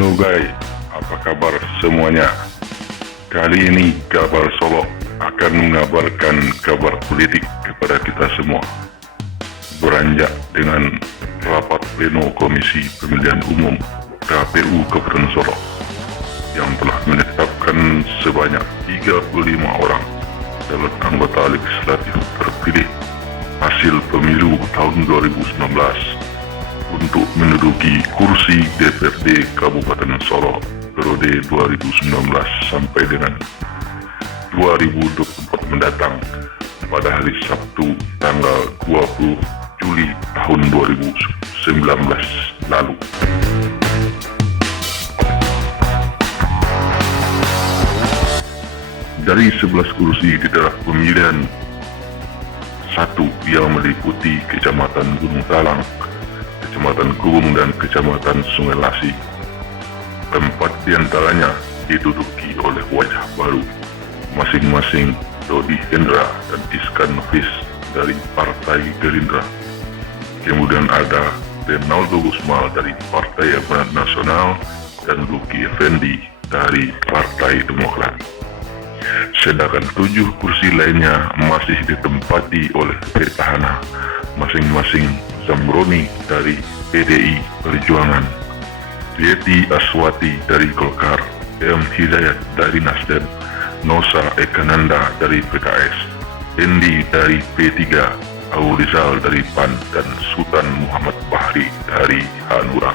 Halo guys, apa kabar semuanya? Kali ini Kabar Solo akan mengabarkan kabar politik kepada kita semua. Beranjak dengan rapat pleno Komisi Pemilihan Umum KPU Kabupaten Solo yang telah menetapkan sebanyak 35 orang calon anggota legislatif terpilih hasil pemilu tahun 2019 untuk menduduki kursi DPRD Kabupaten Solo periode 2019 sampai dengan 2024 mendatang pada hari Sabtu tanggal 20 Juli tahun 2019 lalu. Dari 11 kursi di daerah pemilihan, satu yang meliputi Kecamatan Gunung Talang, Kecamatan Kubung dan Kecamatan Sungai Lasi. 4 diantaranya diduduki oleh wajah baru, masing-masing Dodi Hendra dan Iskan Nufis dari Partai Gerindra. Kemudian ada Renaldo Gusmal dari Partai Amanat Nasional dan Luki Effendi dari Partai Demokrat. Sedangkan 7 kursi lainnya masih ditempati oleh petahana, masing-masing Zamroni dari PDI Perjuangan, Yeti Aswati dari Golkar, M. Hidayat dari Nasdem, Nosa Ekananda dari PKS, Endi dari P3, Aurizal dari PAN, dan Sultan Muhammad Bahri dari Hanura.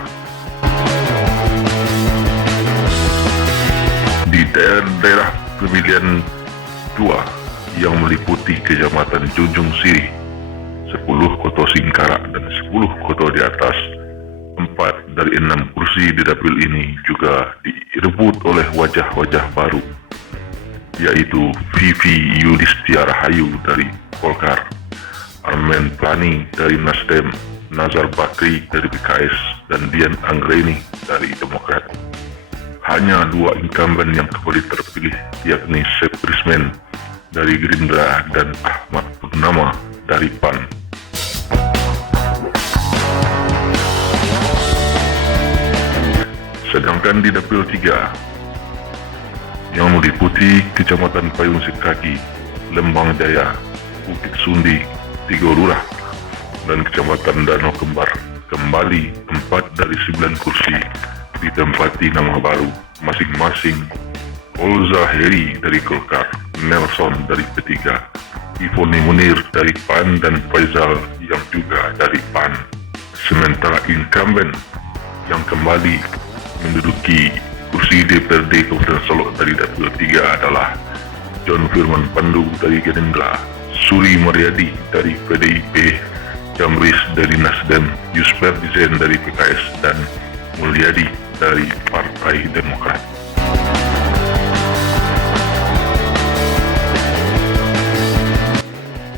Di daerah pemilihan 2 yang meliputi Kecamatan Junjung Siri, 10 Koto Singkarak dan 10 Koto di atas, 4 dari 6 kursi di dapil ini juga direbut oleh wajah-wajah baru, yaitu Vivi Yudistiara Hayu dari Golkar, Armen Plani dari Nasdem, Nazar Bakri dari PKS, dan Dian Anggreni dari Demokrat. Hanya 2 incumbent yang kembali terpilih, yakni Sep Prismen dari Gerindra dan Ahmad Purnama dari PAN. Sedangkan di dapil 3 yang meliputi Kecamatan Payung Sekaki, Lembang Jaya, Bukit Sundi, Tiga Lurah, dan Kecamatan Danau Kembar, kembali 4 dari 9 kursi ditempati nama baru, masing-masing Olza Heri dari Golkar, Nelson dari P3, Ivoni Munir dari PAN, dan Faizal yang juga dari PAN. Sementara incumbent yang kembali menduduki kursi DPRD Kabupaten Solo dari dapil 3 adalah John Firman Pandu dari Gerindra, Suri Mariadi dari PDIP, Jamris dari Nasdem, Yusper Dizen dari PKS, dan Mulyadi dari Partai Demokrat.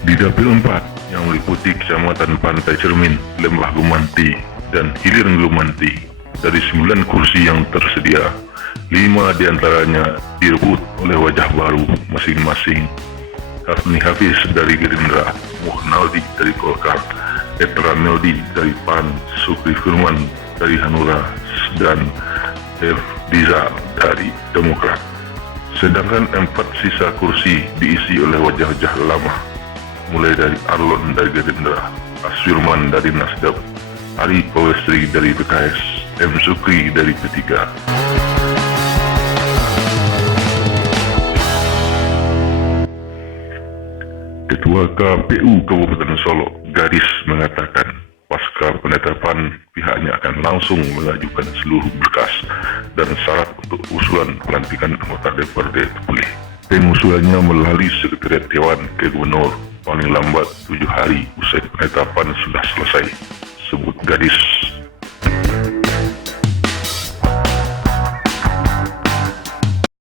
Di dapil 4 yang meliputi Kecamatan Pantai Cermin, Lembah Gumanti, dan Hilir Gumanti, dari 9 kursi yang tersedia, 5 diantaranya direbut oleh wajah baru, masing-masing Hafni Hafiz dari Gerindra, Muhnaldi dari Golkar, Etra Meldi dari PAN, Sukri Firman dari Hanura, dan F. Diza dari Demokrat. Sedangkan 4 sisa kursi diisi oleh wajah-wajah lama, mulai dari Arlon dari Gerindra, Aswirman dari Nasdem, Ari Pawestri dari PKS, M. Sukri dari P3. Ketua KPU Kabupaten Solo, Garis, mengatakan pasca penetapan pihaknya akan langsung mengajukan seluruh berkas dan syarat untuk usulan pelantikan anggota DPRD terpilih. Pengusulannya melalui Sekretariat Dewan ke Gubernur paling lambat 7 hari usai penetapan sudah selesai, sebut Gadis.